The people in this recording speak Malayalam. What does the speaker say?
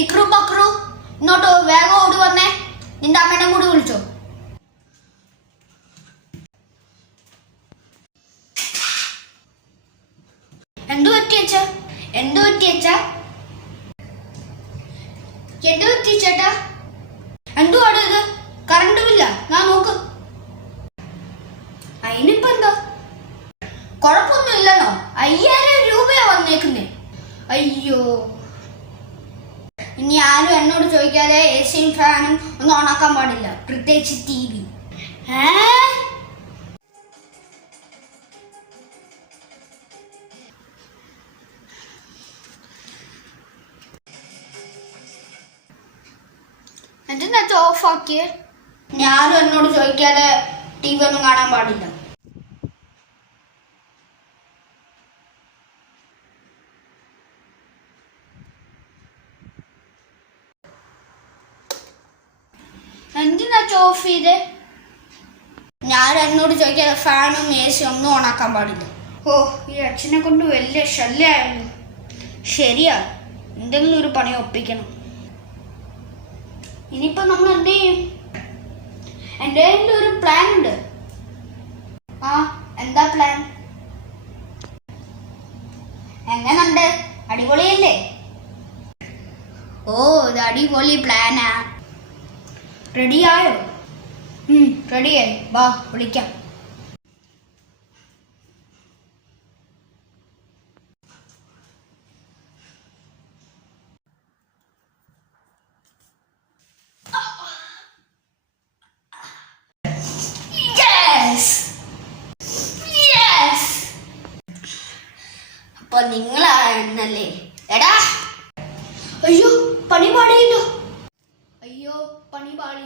ഇക്രു പക്രു ഇങ്ങോട്ട് വേഗം ഓടി വന്നേ. നിന്റെ അമ്മേനെ കൂടി വിളിച്ചോ. എന്തു പറ്റിയച്ച? എന്തു പറ്റിയച്ച? എന്തു പറ്റി ചേട്ടാ? എന്തുവാണ് ഇത്? കറണ്ട് ബില്ല ഞാൻ നോക്ക്. അതിനിപ്പോ എന്താ? കുഴപ്പമൊന്നും ഇല്ലെന്നോ? 5000 രൂപയാ വന്നേക്കുന്നേ. അയ്യോ, ഇനി ആരും എന്നോട് ചോദിക്കാതെ എസിയും ഫാനും ഒന്നും ഓണാക്കാൻ പാടില്ല, പ്രത്യേകിച്ച് TV. എന്തിനാ ഓഫാക്കിയേ? ഞാനും എന്നോട് ചോദിക്കാതെ TV ഒന്നും കാണാൻ പാടില്ല. എന്തിനാ ഓഫ് ചെയ്തേ? ഞാൻ എന്നോട് ചോദിക്കാതെ ഫാനും എസിയും ഒന്നും ഓണാക്കാൻ പാടില്ല. ഓ, ഈ അച്ഛനെ കൊണ്ട് വലിയ ശല്യമായിരുന്നു. ശരിയാ, എന്തെങ്കിലും ഒരു പണി ഒപ്പിക്കണം. ഇനിയിപ്പോ നമ്മൾ എന്ത് ചെയ്യും? എൻ്റെ ഒരു പ്ലാൻ ഉണ്ട്. ആ, എന്താ പ്ലാൻ? എങ്ങനുണ്ട്? അടിപൊളിയല്ലേ? ഓ, ഇത് അടിപൊളി പ്ലാനാ. റെഡിയായോ? റെഡിയായി, വാ വിളിക്കാം. അപ്പൊ നിങ്ങളാണല്ലേ? എടാ, അയ്യോ പണി പാടിയല്ലോ. അയ്യോ പണി പാടി.